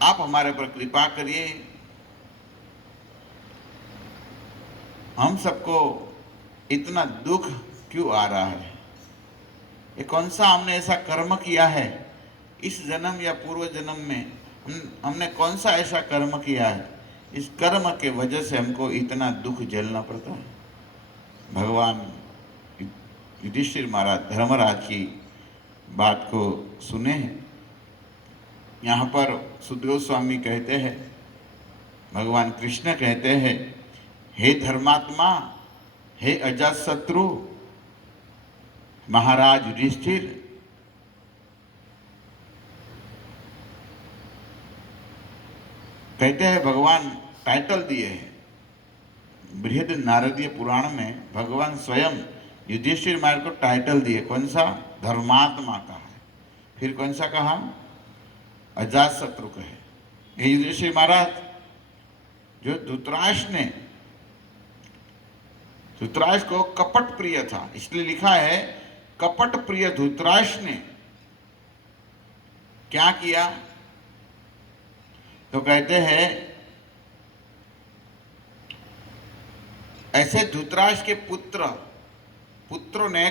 आप हमारे पर कृपा करिए, हम सबको इतना दुख क्यों आ रहा है? ये कौन सा हमने ऐसा कर्म किया है इस जन्म या पूर्व जन्म में? हमने कौन सा ऐसा कर्म किया है, इस कर्म के वजह से हमको इतना दुख झेलना पड़ता है? भगवान युधिष्ठिर महाराज धर्मराज की बात को सुने। यहाँ पर सुध गोस्वामी कहते हैं, भगवान कृष्ण कहते हैं, हे धर्मात्मा, हे अजातशत्रु महाराज युधिष्ठिर, कहते हैं, भगवान टाइटल दिए हैं बृहद नारदीय पुराण में। भगवान स्वयं युधिष्ठिर महाराज को टाइटल दिए, कौन सा? धर्मात्मा कहा है। फिर कौन सा कहा? अजातशत्रु कहे। ये युधिष्ठिर महाराज जो धृतराष्ट्र को कपट प्रिय था, इसलिए लिखा है कपट प्रिय धृतराष्ट्र ने क्या किया? तो कहते हैं, ऐसे धृतराष्ट्र के पुत्रों ने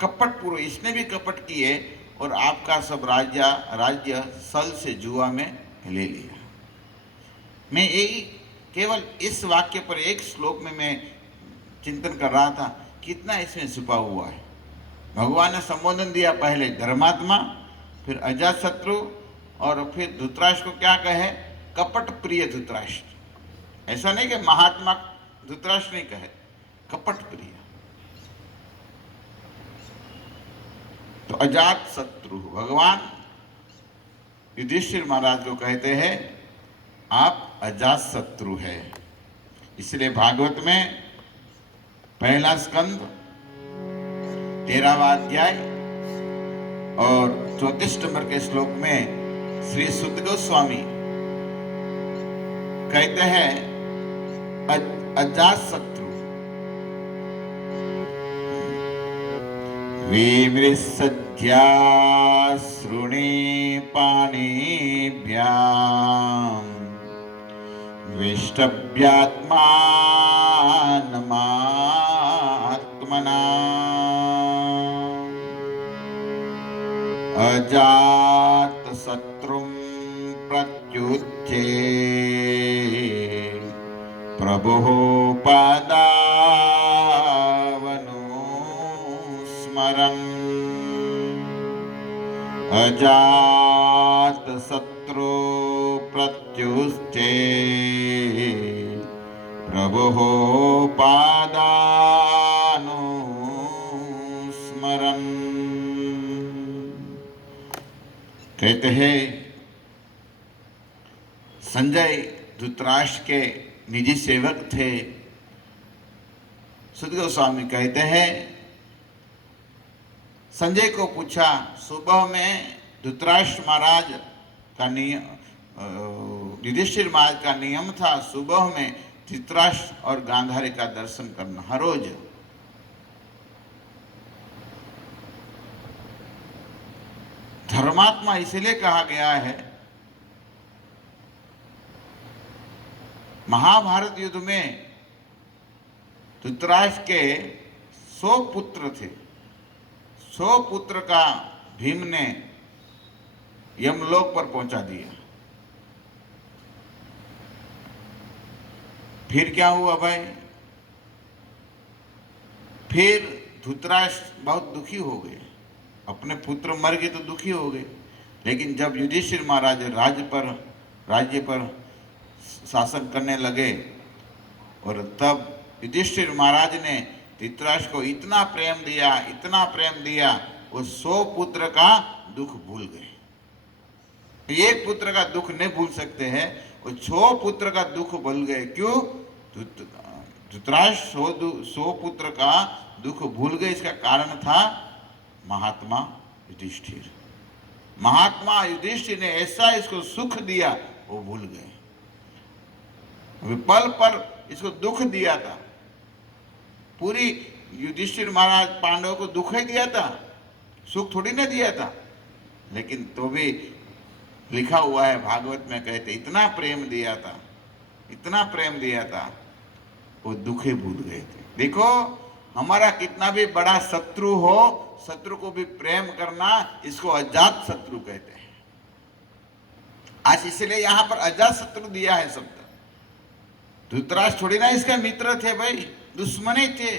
कपट पूर्व, इसने भी कपट किए और आपका सब राज्य सल से जुआ में ले लिया। मैं यही केवल इस वाक्य पर एक श्लोक में मैं चिंतन कर रहा था, कितना इसमें छुपा हुआ है। भगवान ने संबोधन दिया, पहले धर्मात्मा, फिर अजातशत्रु, और फिर धृतराष्ट्र को क्या कहे? कपट प्रिय धृतराष्ट्र। ऐसा नहीं कि महात्मा धृतराष्ट्र नहीं कहे, कपट प्रिय। तो अजातशत्रु भगवान युधिष्ठिर महाराज को कहते हैं, आप अजातशत्रु है। इसलिए भागवत में पहला स्कंद 13वां अध्याय और 34 नंबर के श्लोक में श्री सुत गोस्वामी कहते हैं, अजातशत्रु विमृशद्या श्रुणे पाणिभ्यां द्विष्टव्यात्मानमात्मना अजातशत्रुं प्रत्युच्चे प्रभुः पादावनुस्मरन् अजातशत्रु प्रत्युच्चे प्रभुः पादानुस्मरन्। कहते हैं, संजय धृतराष्ट्र के निजी सेवक थे। सुत गोस्वामी कहते हैं, संजय को पूछा, सुबह में धृतराष्ट्र महाराज का नियम, युधिष्ठिर महाराज का नियम था सुबह में धृतराष्ट्र और गांधारी का दर्शन करना हर रोज। धर्मात्मा इसलिए कहा गया है, महाभारत युद्ध में धृतराष्ट्र के 100 पुत्र थे। 100 पुत्र का भीम ने यमलोक पर पहुंचा दिया। फिर क्या हुआ भाई? फिर धृतराष्ट्र बहुत दुखी हो गए, अपने पुत्र मर गए तो दुखी हो गए। लेकिन जब युधिष्ठिर महाराज राज्य पर शासन करने लगे, और तब युधिष्ठिर महाराज ने धृतराष्ट्र को इतना प्रेम दिया, वो 100 पुत्र का दुख भूल गए। एक पुत्र का दुख नहीं भूल सकते हैं, वो 100 पुत्र का दुख भूल गए। क्यों? धृतराष्ट्र 100 पुत्र का दुख भूल गए। इसका कारण था महात्मा युधिष्ठिर। महात्मा युधिष्ठिर ने ऐसा इसको सुख दिया, वो भूल गए। पल पल इसको दुख दिया था। पूरी युधिष्ठिर महाराज पांडवों को दुख ही दिया था, सुख थोड़ी ना दिया था। लेकिन तो भी लिखा हुआ है भागवत में, कहते इतना प्रेम दिया था, इतना प्रेम दिया था, वो दुखे भूल गए थे। देखो हमारा कितना भी बड़ा शत्रु हो, शत्रु को भी प्रेम करना, इसको अजात शत्रु कहते हैं। आज इसलिए यहां पर अजात शत्रु दिया है शब्द। धृतराष्ट्र थोड़ी ना इसका मित्र थे भाई, दुश्मन ही थे।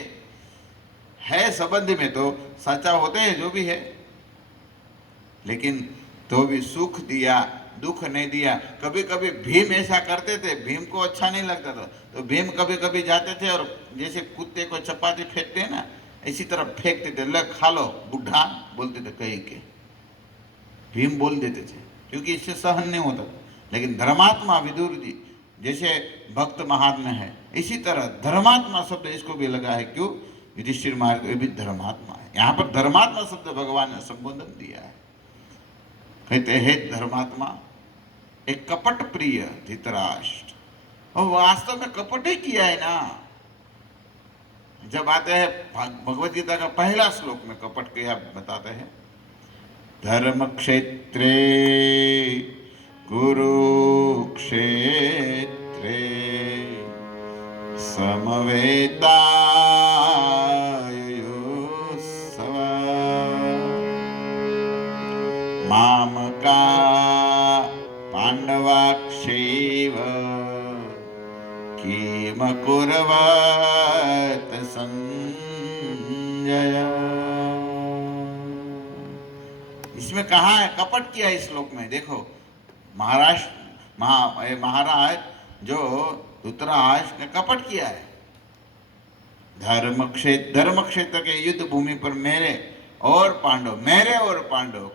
है संबंध में तो सच्चा होते हैं जो भी है, लेकिन तो भी सुख दिया, दुख नहीं दिया। कभी कभी भीम ऐसा करते थे, भीम को अच्छा नहीं लगता था, तो भीम कभी कभी जाते थे और जैसे कुत्ते को चपाती फेंकते हैं ना, इसी तरह फेंकते थे, ले खा लो बुढ़ा, बोलते थे कहीं के, भीम बोल देते थे, क्योंकि इससे सहन नहीं होता। लेकिन धर्मात्मा विदुर जी जैसे भक्त महात्मा है, इसी तरह धर्मात्मा शब्द इसको भी लगा है। क्यों? युधिष्ठिर महाराज भी धर्मात्मा है। यहाँ पर धर्मात्मा शब्द भगवान ने संबोधन दिया है। कहते हैं धर्मात्मा, एक कपट प्रिय धृतराष्ट्र, और वास्तव में कपट ही किया है ना। जब आते हैं भगवत गीता का पहला श्लोक में कपट किया बताते हैं, धर्म क्षेत्रे कुरुक्षेत्रे समवेतायुयुत्सव मामका पांडवाक्षेव किम कुर्वत संजय। इसमें कहा है कपट किया इस श्लोक में। देखो महाराज जो धृतराष्ट्र ने कपट किया है। धर्म क्षेत्र के युद्ध भूमि पर मेरे और पांडव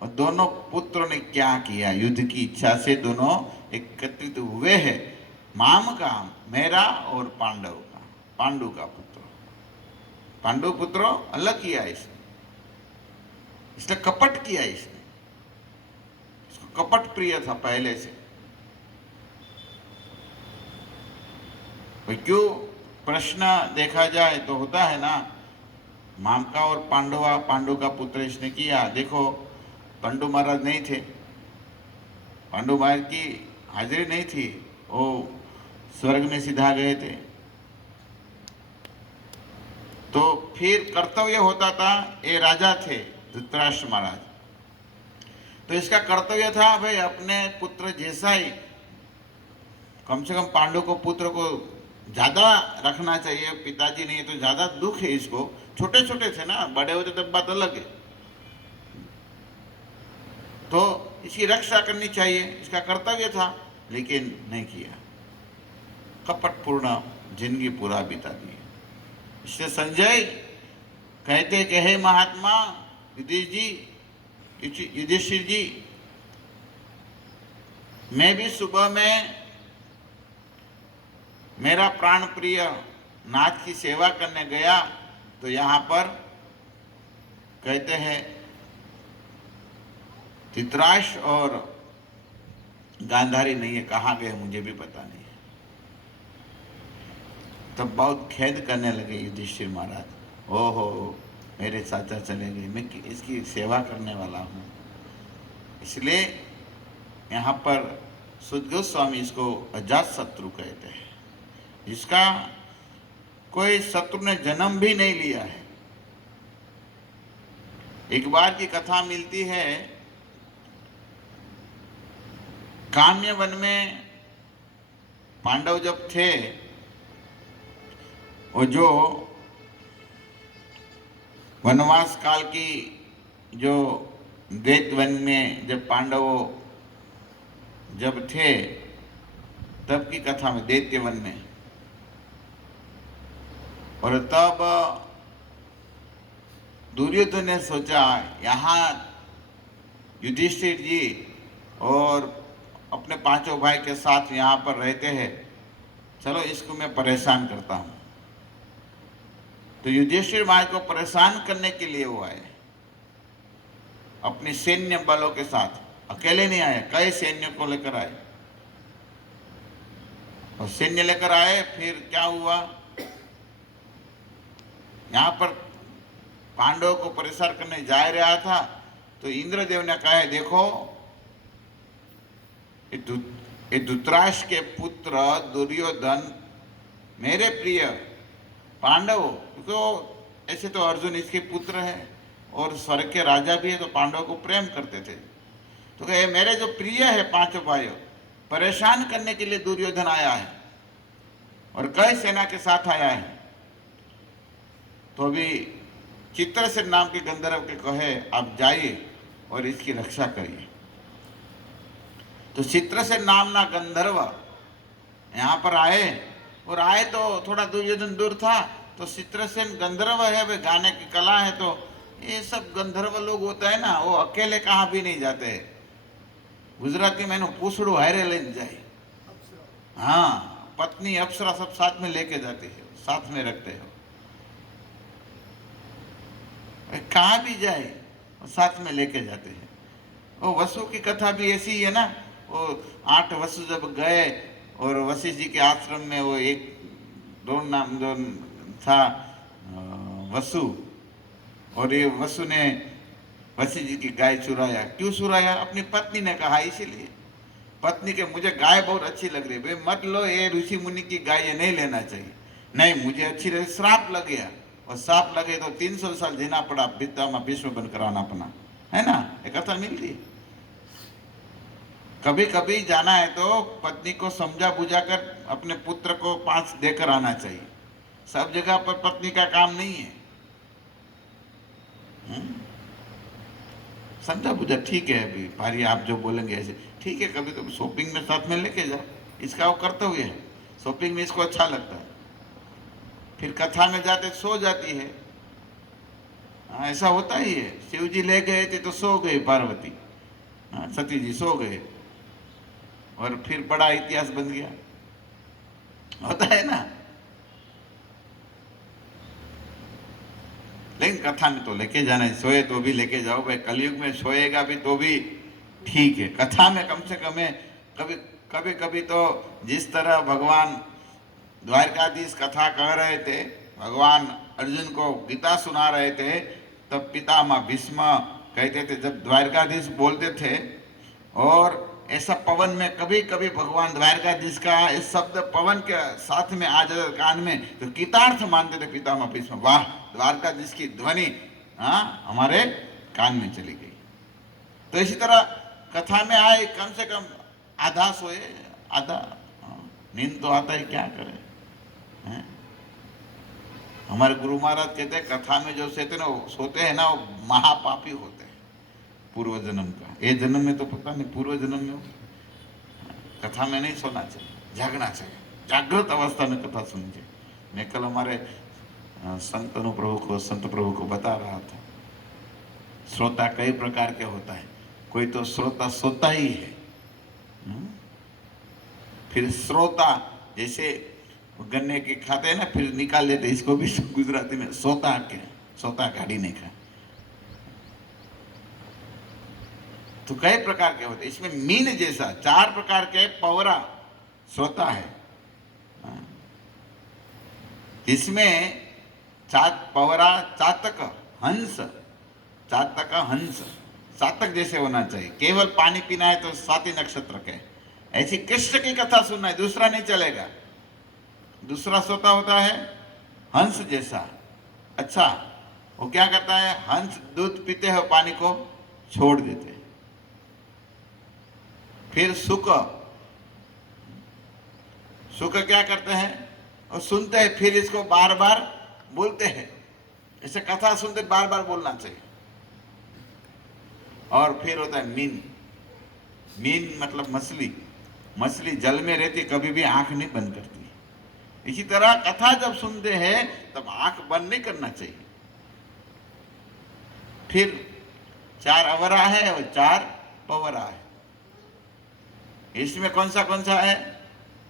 और दोनों पुत्रों ने क्या किया, युद्ध की इच्छा से दोनों एकत्रित हुए हैं। माम का, मेरा और पांडु का पुत्र, पांडु पुत्रों अलग किया इसने कपट किया, इसको कपट प्रिय था पहले से। क्यों प्रश्न देखा जाए तो होता है ना, मामका और पांडु का पुत्र इसने किया। देखो पांडु महाराज नहीं थे, पांडु महाराज की हाजिरी नहीं थी, वो स्वर्ग में सीधा गए थे। तो फिर कर्तव्य होता था, ये राजा थे धृतराष्ट्र महाराज, तो इसका कर्तव्य था भाई अपने पुत्र जैसा ही, कम से कम पांडु को पुत्र को ज्यादा रखना चाहिए। पिताजी नहीं तो ज्यादा दुख है इसको, छोटे छोटे थे ना, बड़े होते तब बात अलग है। तो इसकी रक्षा करनी चाहिए, इसका कर्तव्य था, लेकिन नहीं किया, कपटपूर्ण जिंदगी पूरा बिता दी। इससे संजय कहते कि हे महात्मा युधिष्ठिर जी, मैं भी सुबह में मेरा प्राण प्रिय नाथ की सेवा करने गया, तो यहाँ पर कहते हैं धृतराष्ट्र और गांधारी नहीं है, कहाँ गए मुझे भी पता नहीं है। तब बहुत खेद करने लगे युधिष्ठिर महाराज, ओहो मेरे चाचा चले गए, मैं इसकी सेवा करने वाला हूँ। इसलिए यहाँ पर सुध गोस्वामी इसको अजात शत्रु कहते हैं, जिसका कोई शत्रु ने जन्म भी नहीं लिया है। एक बार की कथा मिलती है, काम्य वन में पांडव जब थे, वो जो वनवास काल की जो द्वैत वन में जब पांडव जब थे तब की कथा में, दैत्य वन में, और तब दुर्योधन ने सोचा यहाँ युधिष्ठिर जी और अपने पांचों भाई के साथ यहाँ पर रहते हैं, चलो इसको मैं परेशान करता हूँ। तो युधिष्ठिर महाराज को परेशान करने के लिए वो आए अपनी सैन्य बलों के साथ, अकेले नहीं आए, कई सैन्य को लेकर आए। और सैन्य लेकर आए, फिर क्या हुआ, यहाँ पर पांडवों को परेशान करने जा रहा था, तो इंद्रदेव ने कहा देखो ये धृतराष्ट्र के पुत्र दुर्योधन मेरे प्रिय पांडव, क्योंकि ऐसे तो अर्जुन इसके पुत्र है और स्वर्ग के राजा भी है, तो पांडव को प्रेम करते थे। तो कहे मेरे जो प्रिय है पांचों भाइयों, परेशान करने के लिए दुर्योधन आया है और कई सेना के साथ आया है। तो अभी चित्रसेन नाम के गंधर्व के कहे आप जाइए और इसकी रक्षा करिए। तो चित्रसेन नाम ना गंधर्व यहाँ पर आए, और आए तो थोड़ा दुर्योधन दूर था, तो चित्रसेन गंधर्व है, वे गाने की कला है, तो ये सब गंधर्व लोग होता है ना, वो अकेले कहाँ भी नहीं जाते। गुजराती में पूछड़ू हारे लेने जाए, हाँ, पत्नी अप्सरा सब साथ में लेके जाती है, साथ में रखते हो, कहाँ भी जाए साथ में लेके जाते हैं। वो वसु की कथा भी ऐसी ही है ना, वो 8 वसु जब गए और वशिष्ठ जी के आश्रम में वो एक दो था वसु, और ये वसु ने वशिष्ठ जी की गाय चुराया। क्यों चुराया? अपनी पत्नी ने कहा, इसीलिए पत्नी के मुझे गाय बहुत अच्छी लग रही है, भाई मत लो, ये ऋषि मुनि की गाय ये नहीं लेना चाहिए। नहीं, मुझे अच्छी लगी, श्राप लग गया, और श्राप लगे तो 300 साल जीना पड़ा, पिता भीष्म बन कराना अपना, है ना, एक कथा मिलती है। कभी कभी जाना है तो पत्नी को समझा बुझा कर अपने पुत्र को 5 देकर आना चाहिए, सब जगह पर पत्नी का काम नहीं है। समझा बुझा ठीक है, अभी भारी आप जो बोलेंगे ऐसे ठीक है, कभी कभी शॉपिंग में साथ में लेके जाओ, इसका वो कर्तव्य है, शॉपिंग में इसको अच्छा लगता है। फिर कथा में जाते सो जाती है, हाँ ऐसा होता ही है। शिव जी ले गए थे तो सो गए पार्वती, हाँ सती जी सो गए, और फिर बड़ा इतिहास बन गया, होता है ना। लेकिन कथा में तो लेके जाना है, सोए तो भी लेके जाओ भाई, कलयुग में सोएगा भी तो भी ठीक है, कथा में कम से कम है। कभी कभी तो जिस तरह भगवान द्वारकाधीश कथा कह रहे थे, भगवान अर्जुन को गीता सुना रहे थे, तब पितामह भीष्म कहते थे, जब द्वारकाधीश बोलते थे और ऐसा पवन में कभी कभी भगवान द्वारकाधीश का इस शब्द पवन के साथ में आ जाए कान में, तो गीतार्थ मानते थे पितामह भीष्म, वाह द्वारकाधीश की ध्वनि हाँ हमारे कान में चली गई। तो इसी तरह कथा में आए, कम से कम आधा सोए, आधा, नींद तो आता है, क्या करें। हमारे गुरु महाराज कहते हैं कथा में जो सोते हैं ना, वो महापापी होते हैं पूर्व जन्म का, ये जन्म में तो पता नहीं, पूर्व जन्म में कथा में नहीं सोना चाहिए, जागना चाहिए, जागृत अवस्था में कथा सुननी चाहिए। मैं कल हमारे संत प्रभु को बता रहा था, श्रोता कई प्रकार के होता है, कोई तो श्रोता सोता ही है, फिर श्रोता जैसे गन्ने के खाते हैं ना, फिर निकाल लेते, इसको भी गुजराती में सोता गाड़ी नहीं खा। तो कई प्रकार के होते, इसमें मीन जैसा 4 प्रकार के पवरा श्रोता है, इसमें पवरा चातक हंस, चातक जैसे होना चाहिए, केवल पानी पीना है तो स्वाति नक्षत्र के, ऐसी कृष्ण की कथा सुनना है, दूसरा नहीं चलेगा। दूसरा श्रोता होता है हंस जैसा, अच्छा वो क्या करता है, हंस दूध पीते हैं पानी को छोड़ देते हैं। फिर शुक क्या करते हैं, और सुनते हैं, फिर इसको बार बार बोलते हैं, ऐसे कथा सुनते बार बार बोलना चाहिए। और फिर होता है मीन मतलब मछली जल में रहती, कभी भी आंख नहीं बंद करती। इसी तरह कथा जब सुनते हैं तब आंख बंद नहीं करना चाहिए। फिर 4 अवरा है और 4 पवरा है। इसमें कौन सा है,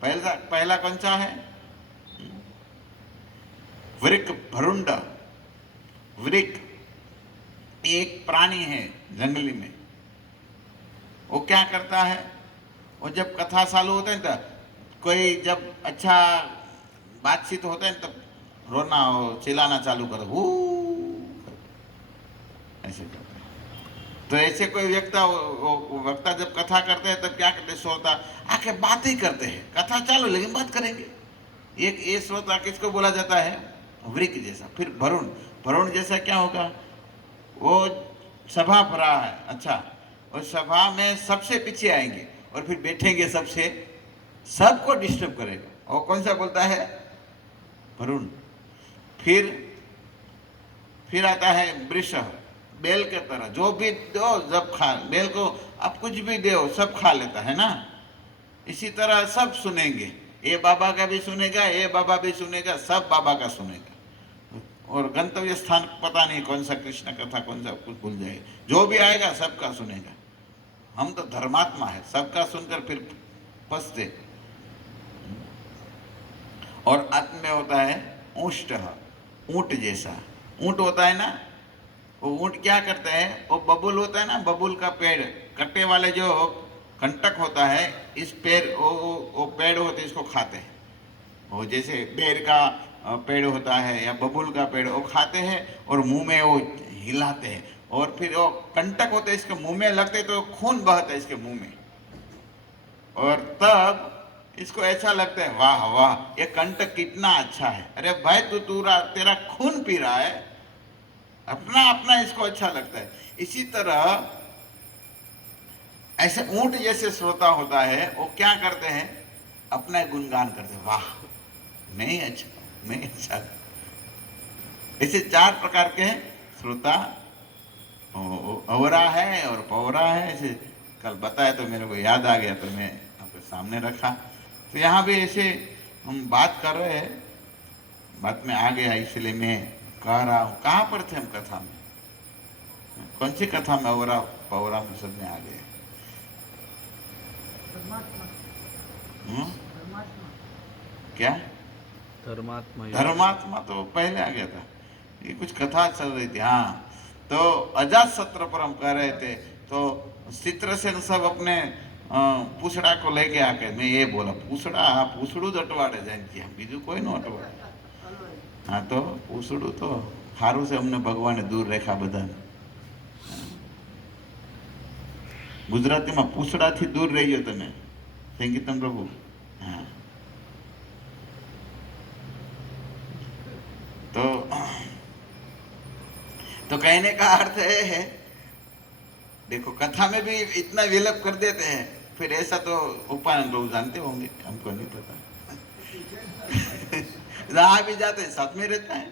पहला कौन सा है, वृक भरुंड। वृक एक प्राणी है जंगली में, वो क्या करता है, वो जब कथा चालू होता है तो कोई जब अच्छा बातचीत होता है तब रोना और चिल्लाना चालू कर, ऐसे करता है। तो ऐसे कोई वक्ता जब कथा करते हैं तब क्या करते हैं, श्रोता आके बात ही करते हैं, कथा चालू लेकिन बात करेंगे। एक ये श्रोता किसको बोला जाता है, वृक जैसा। फिर वरुण, वरुण जैसा क्या होगा, वो सभा भरा है, अच्छा, और सभा में सबसे पीछे आएंगे और फिर बैठेंगे सबसे, सबको डिस्टर्ब करेगा। और कौन सा बोलता है, वरुण। फिर आता है वृष, बेल के तरह, जो भी दो जब खा, बेल को आप कुछ भी दो सब खा लेता है ना, इसी तरह सब सुनेंगे, ये बाबा का भी सुनेगा, ये बाबा भी सुनेगा, सब बाबा का सुनेगा। और गंतव्य स्थान पता नहीं कौन सा कृष्ण कथा, कौन सा कुछ भूल जाए, जो भी आएगा सबका सुनेगा। हम तो धर्मात्मा है, सबका सुनकर फिर पछते। और आत्म में होता है ऊष्ट, ऊंट जैसा। ऊंट होता है ना, वो ऊंट क्या करता है, वो बबूल होता है ना, बबूल का पेड़, कट्टे वाले जो कंटक होता है, इस पेड़ वो पेड़ होते इसको खाते हैं। वो जैसे बेर का पेड़ होता है या बबूल का पेड़, वो खाते हैं और मुंह में वो हिलाते हैं, और फिर वो कंटक होते हैं इसके मुंह में लगते तो खून बहता है इसके मुंह में, और तब इसको ऐसा लगता है वाह वाह ये कंटक कितना अच्छा है। अरे भाई तू तेरा खून पी रहा है, अपना अपना इसको अच्छा लगता है। इसी तरह ऐसे ऊंट जैसे श्रोता होता है, वो क्या करते हैं, अपना गुणगान करते हैं, वाह मैं अच्छा, मैं अच्छा। ऐसे चार प्रकार के श्रोता, अवरा है और पौरा है। ऐसे कल बताया तो मेरे को याद आ गया, तो मैं आपके सामने रखा। तो यहाँ भी ऐसे हम बात कर रहे हैं, बात में आ गया, इसलिए मैं कह रहा हूँ। कहाँ पर थे हम कथा में, कौन सी कथा में, अवरा पौरा में सब में आ गए। क्या धर्मात्मा, धर्मात्मा तो पहले आ गया था, ये कुछ कथा चल रही थी। हाँ, तो अजात सत्र पर हम कह रहे थे, तो चित्रसेन सब अपने पूछड़ा को लेके आके, मैं ये बोला पूछड़ा, पूछड़ू ज अटवाड़े जाए, हम बीजू कोई न अटवाड़े। हाँ, तो पूछड़ू तो हारू से हमने भगवाने दूर रेखा बधाने। गुजराती में पूछड़ा थी दूर रहियो तमे, संगीतम प्रभु। हाँ, तो कहने का अर्थ है, देखो कथा में भी इतना विलप कर देते हैं, फिर ऐसा तो उपानंद लोग जानते होंगे, हमको नहीं पता। जहाँ भी जाते हैं साथ में रहता है,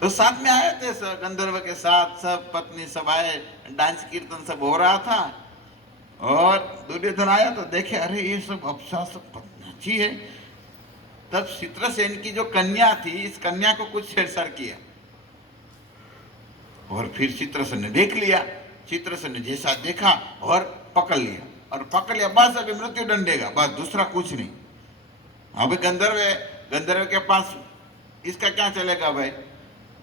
तो साथ में आए थे सब, गंधर्व के साथ सब पत्नी सब आए, डांस कीर्तन सब हो रहा था। और दुर्योधन आया तो देखे, अरे ये सब अप्सरा सब पत्नी अच्छी है। तब चित्रसेन की जो कन्या थी, इस कन्या को कुछ छेड़छाड़ किया, और फिर चित्रसेन ने देख लिया, चित्रसेन ने जैसा देखा और पकड़ लिया, और पकड़ लिया, बस अभी मृत्यु दंडेगा, बस दूसरा कुछ नहीं। अभी गंधर्व है, गंधर्व के पास इसका क्या चलेगा भाई,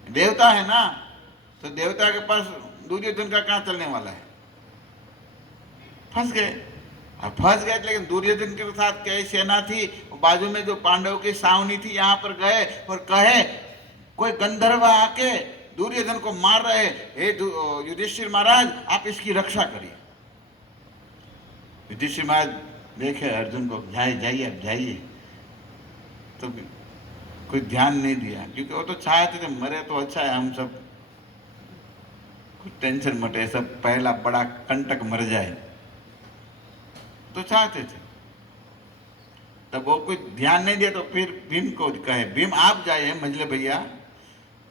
देवता है ना, तो देवता के पास दुर्योधन का क्या चलने वाला है। फंस गए, अब फंस गए, लेकिन दुर्योधन के साथ क्या सेना थी, बाजू में जो पांडव की सावनी थी, यहाँ पर गए और कहे कोई गंधर्व आके दुर्योधन को मार रहे, हे युधिष्ठिर महाराज आप इसकी रक्षा करिए। युधिष्ठिर महाराज देखे अर्जुन को, जाइए अब जाइए, तो कोई ध्यान नहीं दिया, क्योंकि वो तो चाहते थे मरे तो अच्छा है, हम सब कुछ टेंशन मटे, सब पहला बड़ा कंटक मर जाए, तो चाहते थे। तब वो कोई ध्यान नहीं दिया, तो फिर भीम को कहे, भीम आप जाइए मजले भैया।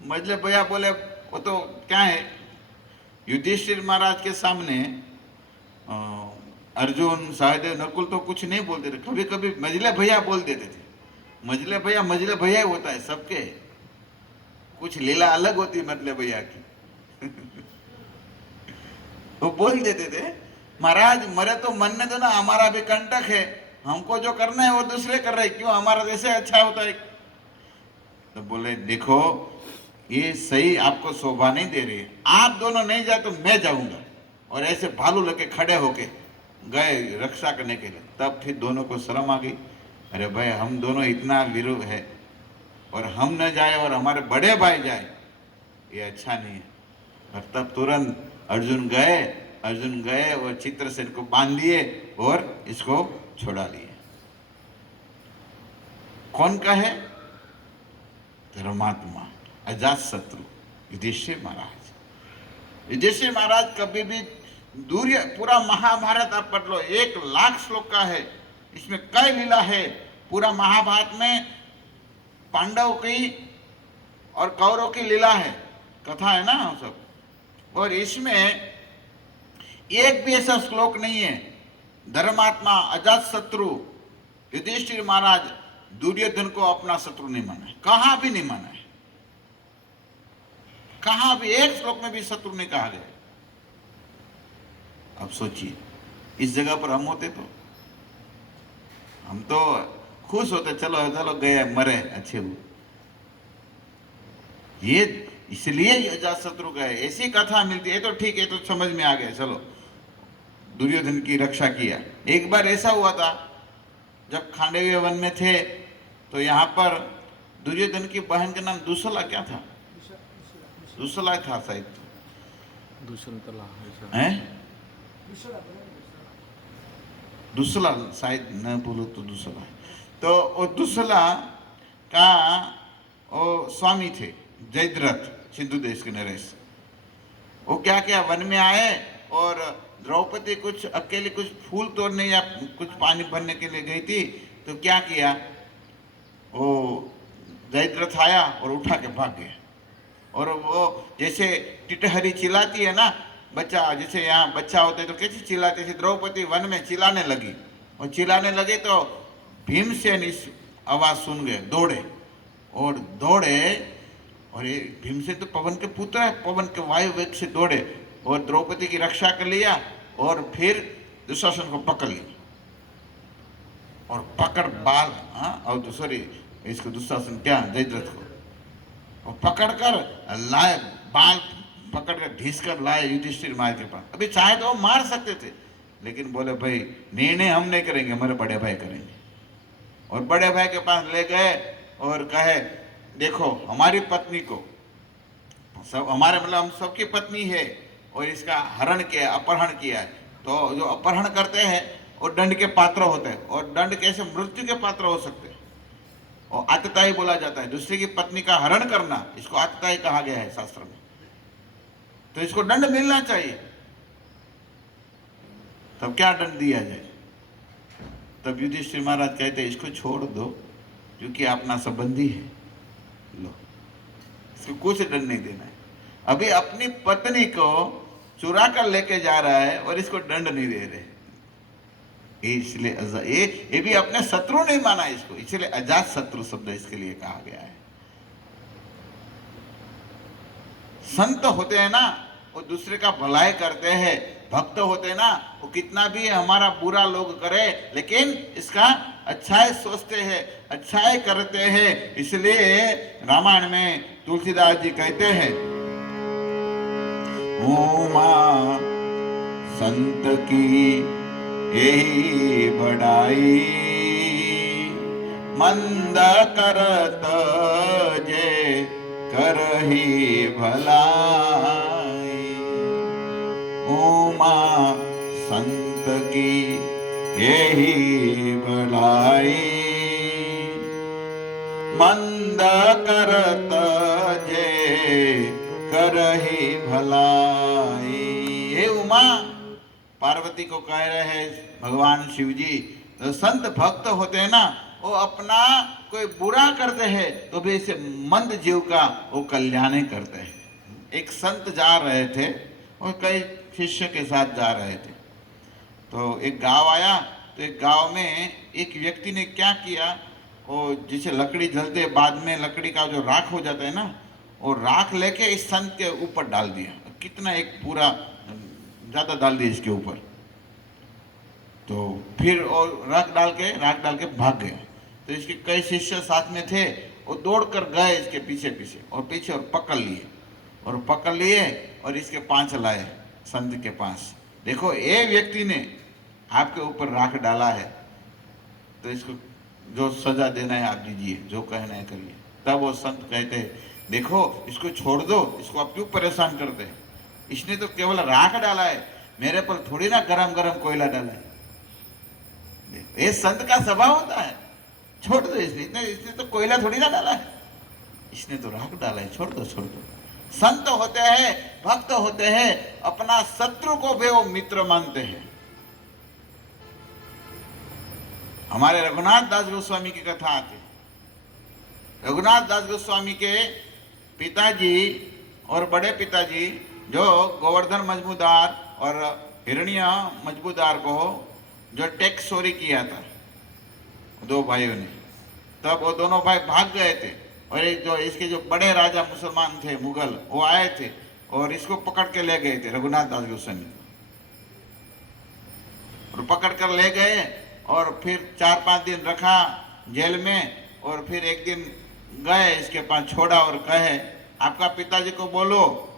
मजले भैया बोले, वो तो क्या है, युधिष्ठिर महाराज के सामने अर्जुन सहदेव नकुल तो कुछ नहीं बोलते थे, कभी कभी मजले भैया बोल देते थे। मजले भैया ही होता है सबके, कुछ लीला अलग होती है मजले भैया की। वो बोल देते थे, महाराज मरे तो मरने दो ना, हमारा भी कंटक है, हमको जो करना है वो दूसरे कर रहे, क्यों हमारा जैसे अच्छा होता है। तो बोले देखो ये सही आपको शोभा नहीं दे रही है, आप दोनों नहीं जाए तो मैं जाऊंगा। और ऐसे भालू लेके खड़े होके गए रक्षा करने के लिए। तब फिर दोनों को शर्म आ गई, अरे भाई हम दोनों इतना वीर है, और हम न जाए और हमारे बड़े भाई जाए, ये अच्छा नहीं है। और तब तुरंत अर्जुन गए और चित्रसेन को बांध दिए और इसको छोड़ा लिए। कौन का है? धर्मात्मा, अजात शत्रु युधिष्ठिर महाराज। युधिष्ठिर महाराज कभी भी दूर, पूरा महाभारत आप पढ़ लो, 1,00,000 श्लोक का है, इसमें कई लीला है। पूरा महाभारत में पांडव की और कौरव की लीला है, कथा है ना सब, और इसमें एक भी ऐसा श्लोक नहीं है धर्मात्मा अजात शत्रु युधिष्ठिर महाराज दुर्योधन को अपना शत्रु नहीं माना है, कहां भी नहीं माना है, कहां भी एक श्लोक में भी शत्रु नहीं कहा गया। अब सोचिए, इस जगह पर हम होते तो हम तो खुश होते, चलो चलो गए, मरे, अच्छे हुए। ये इसलिए अजात शत्रु का है, ऐसी कथा मिलती है तो ठीक है, तो समझ में आ गया, चलो दुर्योधन की रक्षा किया। एक बार ऐसा हुआ था जब खांडवी वन में थे, तो यहाँ पर दुर्योधन की बहन का नाम दुसला क्या था? दुसला था शायद, दुष्यंतला है दुसला शायद, न बोलो तो दुसला। तो वो दुसला का वो स्वामी थे जयद्रथ, सिंधु देश के नरेश। वो क्या किया, वन में आए और द्रौपदी कुछ अकेले कुछ फूल तोड़ने या कुछ पानी भरने के लिए गई थी, तो क्या किया, वो जयद्रथ आया और उठा के भाग गया। और वो जैसे टिटहरी चिल्लाती है ना, बच्चा जैसे यहाँ बच्चा होते तो कैसे चिल्लाते थे, द्रौपदी वन में चिल्लाने लगी, और चिल्लाने लगे तो भीमसेन इस आवाज सुन गए, दौड़े और ये भीमसेन तो पवन के पुत्र है, पवन के वायु वेग से दौड़े और द्रौपदी की रक्षा कर लिया, और फिर दुशासन को पकड़ लिया और पकड़ बाल, और सॉरी इसको दुशासन क्या जयद्रथ को, और पकड़कर लाए, बाल पकड़कर घिस कर लाए युधिष्ठिर महाराज के पास। अभी चाहे तो वो मार सकते थे, लेकिन बोले भाई निर्णय हम नहीं करेंगे, हमारे बड़े भाई करेंगे। और बड़े भाई के पास ले गए और कहे, देखो हमारी पत्नी को, सब हमारे मतलब हम सबकी पत्नी है, और इसका हरण किया, अपहरण किया है, तो जो अपहरण करते हैं वो दंड के पात्र होते हैं, और दंड कैसे, मृत्यु के पात्र हो सकते हैं, और आतताई बोला जाता है। दूसरे की पत्नी का हरण करना, इसको आतताई कहा गया है शास्त्र में, तो इसको दंड मिलना चाहिए। तब क्या दंड दिया जाए? तब युधिष्ठिर महाराज कहते हैं, इसको छोड़ दो क्योंकि अपना संबंधी है, लो इसको कुछ दंड नहीं देना है। अभी अपनी पत्नी को चुरा कर लेके जा रहा है और इसको दंड नहीं दे रहे, इसलिए ये भी अपने शत्रु नहीं माना इसको, इसलिए अजात शत्रु शब्द इसके लिए कहा गया है। संत होते हैं ना, वो दूसरे का भलाई करते हैं, भक्त होते हैं ना, वो कितना भी हमारा बुरा लोग करे, लेकिन इसका अच्छाई सोचते हैं, अच्छाई करते हैं। इसलिए रामायण में तुलसीदास जी कहते हैं, उमा संत की यही बड़ाई, मंद करत जे करही भलाई। उमा संत की यही बड़ाई, मंद करत जे करही भलाई। ये उमा पार्वती को कह रहे हैं भगवान शिव जी, तो संत भक्त होते हैं ना, वो अपना कोई बुरा करते हैं तो भी इसे मंद जीव का वो कल्याण करते हैं। एक संत जा रहे थे और कई शिष्य के साथ जा रहे थे, तो एक गांव आया, तो एक गांव में एक व्यक्ति ने क्या किया, वो जैसे लकड़ी जलते बाद में लकड़ी का जो राख हो जाता है ना, वो राख लेके इस संत के ऊपर डाल दिया, कितना एक पूरा ज़्यादा डाल दिया इसके ऊपर। तो फिर और राख डाल के भाग गए। तो इसके कई शिष्य साथ में थे, वो दौड़ कर गए इसके पीछे और पकड़ लिए और इसके पांच लाए संत के पास। देखो ये व्यक्ति ने आपके ऊपर राख डाला है, तो इसको जो सजा देना है आप दीजिए, जो कहना है करिए। तब वो संत कहते हैं, देखो इसको छोड़ दो, इसको आप क्यों परेशान करते हैं, इसने तो केवल राख डाला है, मेरे पर थोड़ी ना गरम गरम कोयला डाला है। ये संत का स्वभाव होता है, छोड़ दो इसने तो कोयला थोड़ी ना डाला है, इसने तो राख डाला है, छोड़ दो छोड़ दो। संत होते हैं, भक्त होते हैं, अपना शत्रु को भी वो मित्र मानते हैं। हमारे रघुनाथ दास गोस्वामी की कथा आती है। रघुनाथ दास गोस्वामी के पिताजी और बड़े पिताजी जो गोवर्धन मजमूदार और हिरण्य मजमूदार को जो टैक्स चोरी किया था दो भाइयों ने, तब वो दोनों भाई भाग गए थे और एक जो इसके जो बड़े राजा मुसलमान थे मुगल, वो आए थे और इसको पकड़ के ले गए थे रघुनाथ दास गोस्वामी को, और पकड़ कर ले गए और फिर 4-5 दिन रखा जेल में, और फिर एक दिन गए इसके पास, छोड़ा और कहे आपका पिताजी को बोलो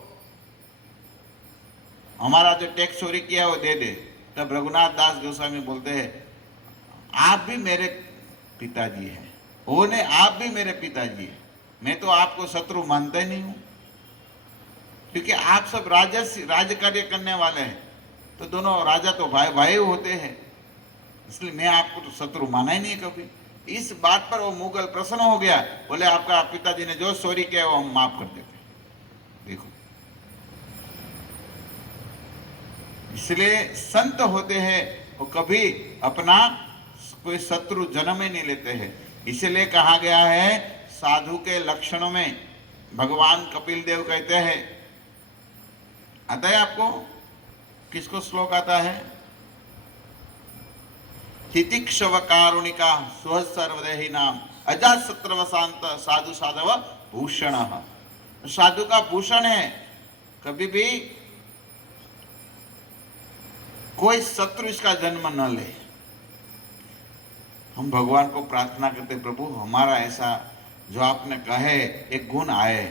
हमारा जो टैक्स चोरी किया वो दे दे। तब रघुनाथ दास गोस्वामी बोलते हैं आप भी मेरे पिताजी हैं, वो ने आप भी मेरे पिताजी हैं, मैं तो आपको शत्रु मानता ही नहीं हूं, क्योंकि आप सब राज कार्य करने वाले हैं, तो दोनों राजा तो भाई भाई होते हैं, इसलिए मैं आपको तो शत्रु माना ही नहीं कभी। इस बात पर वो मुगल प्रसन्न हो गया, बोले आपका पिताजी ने जो चोरी किया वो हम माफ कर देते। देखो, इसलिए संत होते हैं वो कभी अपना कोई शत्रु जन्म ही नहीं लेते हैं। इसलिए कहा गया है साधु के लक्षणों में, भगवान कपिल देव कहते हैं, आता है आपको किसको श्लोक आता है, तितिक्षव कारुणिका सुह सर्वदेही नाम अजात शत्रु शांत साधु साधव भूषण। साधु का भूषण है, कभी भी कोई शत्रु इसका जन्म न ले। हम भगवान को प्रार्थना करते प्रभु हमारा ऐसा जो आपने कहे एक गुण आए,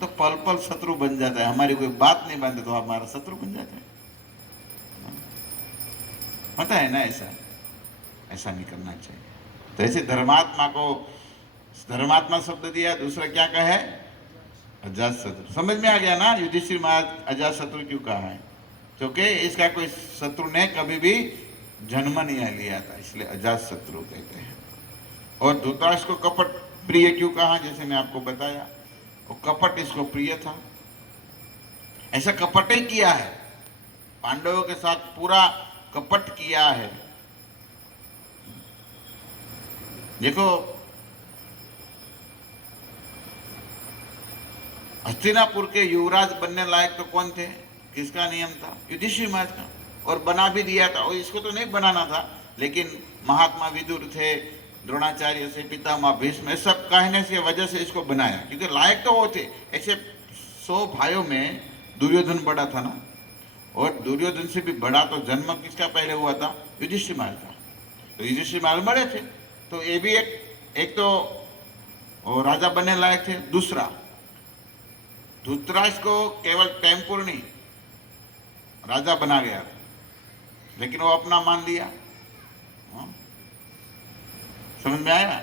तो पल पल शत्रु बन जाता है, हमारी कोई बात नहीं मानते तो हमारा शत्रु बन जाता है, पता है ना, ऐसा नहीं करना चाहिए। तो ऐसे धर्मात्मा को धर्मात्मा शब्द दिया, दूसरा क्या कहे अजात शत्रु। समझ में आ गया ना युधिष्ठिर महाराज अजात शत्रु क्यों कहा है, क्योंकि इसका कोई शत्रु ने कभी भी जन्म नहीं लिया था, इसलिए अजात शत्रु कहते हैं। और धृतराष्ट्र को कपट प्रिय क्यों कहा, जैसे मैं आपको बताया, वो कपट इसको प्रिय था, ऐसा कपट ही किया है, पांडवों के साथ पूरा कपट किया है। देखो हस्तिनापुर के युवराज बनने लायक तो कौन थे, किसका नियम था, युधिष्ठिर महाराज का, और बना भी दिया था, और इसको तो नहीं बनाना था, लेकिन महात्मा विदुर थे, द्रोणाचार्य से पितामह भीष्म, सब कहने से वजह से इसको बनाया, क्योंकि लायक तो वो थे। ऐसे 100 भाइयों में दुर्योधन बड़ा था ना, और दुर्योधन से भी बड़ा तो जन्म किसका पहले हुआ था, युधिष्ठिर महाराज का, तो युधिष्ठिर महाराज बड़े थे, तो ये भी एक तो वो राजा बनने लायक थे। दूसरा धृतराष्ट्र को केवल टेम्पुरनी राजा बना गया था, लेकिन वो अपना मान लिया, समझ में आया,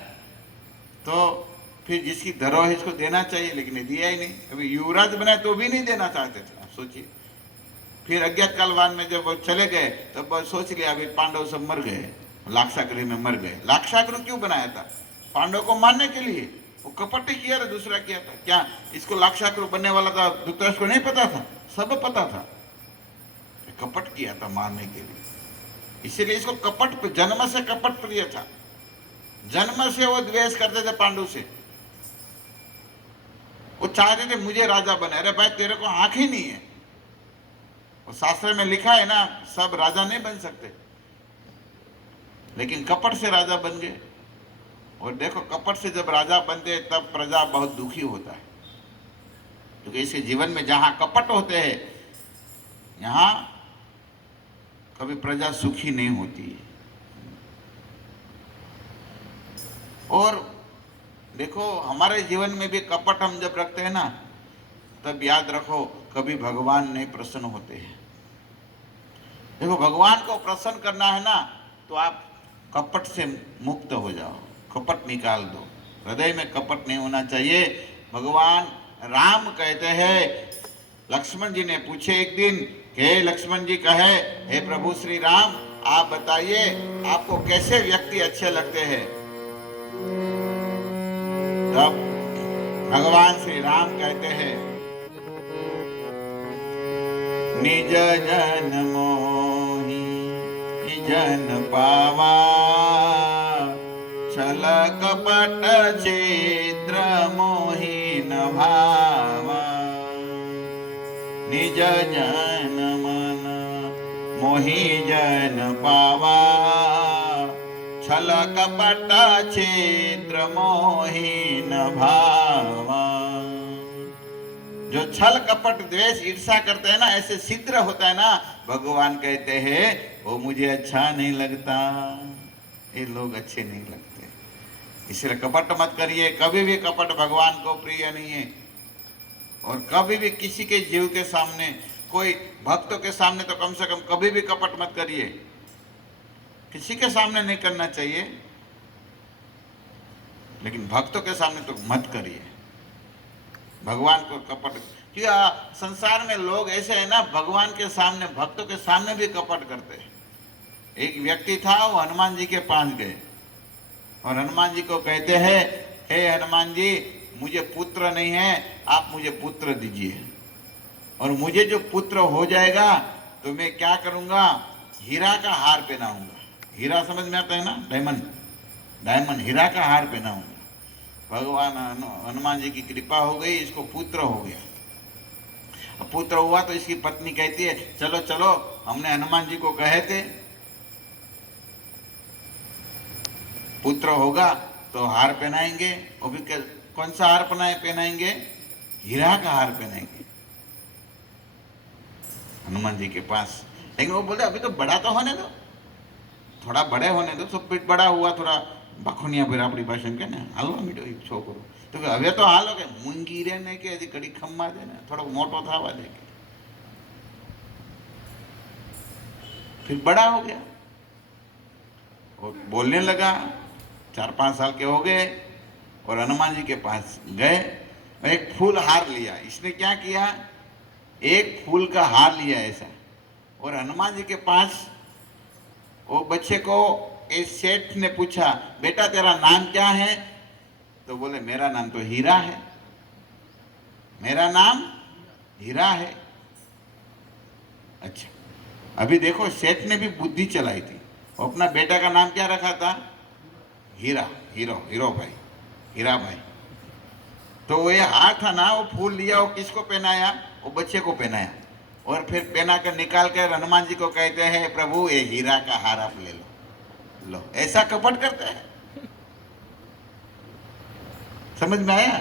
तो फिर जिसकी धरोहर इसको देना चाहिए लेकिन दिया ही नहीं, अभी युवराज बनाए तो भी नहीं देना चाहते थे, आप सोचिए। फिर अज्ञात कालवान में जब वो चले गए तब सोच लिया अभी पांडव सब मर गए, लाक्षागृह में मर गए। लाक्षागृह क्यों बनाया था, पांडव को मारने के लिए, वो कपट ही किया था, दूसरा किया था क्या, इसको लाक्षागृह बनने वाला था, धृतराष्ट्र को नहीं पता था, सब पता था, कपट किया था मारने के लिए, इसीलिए इसको कपट, जन्म से कपट प्रिय था, जन्म से वो द्वेष करते थे पांडु से, वो चाहते थे मुझे राजा बने। अरे भाई तेरे को आंख ही नहीं है, वो शास्त्र में लिखा है ना सब राजा नहीं बन सकते, लेकिन कपट से राजा बन गए। और देखो कपट से जब राजा बनते तब प्रजा बहुत दुखी होता है, क्योंकि इसके जीवन में जहां कपट होते हैं यहां कभी प्रजा सुखी नहीं होती है। और देखो हमारे जीवन में भी कपट हम जब रखते हैं ना, तब याद रखो कभी भगवान नहीं प्रसन्न होते हैं। देखो भगवान को प्रसन्न करना है ना, तो आप कपट से मुक्त हो जाओ, कपट निकाल दो, हृदय में कपट नहीं होना चाहिए। भगवान राम कहते हैं लक्ष्मण जी ने पूछे एक दिन कि हे लक्ष्मण जी कहे, हे प्रभु श्री राम, आप बताइए आपको कैसे व्यक्ति अच्छे लगते हैं। तब भगवान श्री राम कहते हैं, निज जन मोहि जन पावा, छल कपट छिद्र मोहि न भावा। निज जन मन मोहि जन पावा, छल कपट छिद्र मोहि न भावा। जो छल कपट द्वेष ईर्षा करते हैं ना, ऐसे छिद्र होता है ना, भगवान कहते हैं वो मुझे अच्छा नहीं लगता, ये लोग अच्छे नहीं लगते। इसलिए कपट मत करिए, कभी भी कपट भगवान को प्रिय नहीं है। और कभी भी किसी के जीव के सामने, कोई भक्तों के सामने तो कम से कम कभी भी कपट मत करिए, किसी के सामने नहीं करना चाहिए, लेकिन भक्तों के सामने तो मत करिए। भगवान को कपट, क्या संसार में लोग ऐसे हैं ना, भगवान के सामने, भक्तों के सामने भी कपट करते हैं। एक व्यक्ति था, वो हनुमान जी के पास गए और हनुमान जी को कहते हैं, हे हनुमान जी, मुझे पुत्र नहीं है, आप मुझे पुत्र दीजिए, और मुझे जो पुत्र हो जाएगा तो मैं क्या करूंगा, हीरा का हार पहनाऊंगा। हीरा समझ में आता है ना, डायमंड, डायमंड हीरा का हार पहनाऊंगा। भगवान हनुमान जी की कृपा हो गई, इसको पुत्र हो गया। अब पुत्र हुआ तो इसकी पत्नी कहती है, चलो चलो, हमने हनुमान जी को कहे थे पुत्र होगा तो हार पहनाएंगे, और भी कौन सा हार पहनाएंगे, हीरा का हार पहनाएंगे हनुमान जी के पास। लेकिन वो बोलते अभी तो बड़ा तो होने दो, थोड़ा बड़े होने दो। तो फिर बड़ा हुआ, थोड़ा बखुनिया फिर अपनी भाषा के ना हालवा मीठो छोकरो, तो હવે તો હાલો કે મૂંગી રે ને કે હજી કડી ખમ્મા દે ને, થોડો મોટો થવા દે के। फिर बड़ा हो गया और बोलने लगा, 4-5 साल के हो गए, और हनुमान जी के पास गए, एक फूल हार लिया। इसने क्या किया, एक फूल का हार लिया ऐसा, और हनुमान जी के पास वो बच्चे को, इस सेठ ने पूछा, बेटा तेरा नाम क्या है, तो बोले मेरा नाम तो हीरा है, मेरा नाम हीरा है। अच्छा, अभी देखो सेठ ने भी बुद्धि चलाई थी, वो अपना बेटा का नाम क्या रखा था, हीरा, हीरो भाई, हीरा भाई। तो वो ये हार था ना, वो फूल लिया, वो किसको पहनाया, वो बच्चे को पहनाया, और फिर पहना कर निकाल कर हनुमान जी को कहते हैं, प्रभु ये हीरा का हार आप ले लो। ऐसा कपट करते हैं, समझ में आया।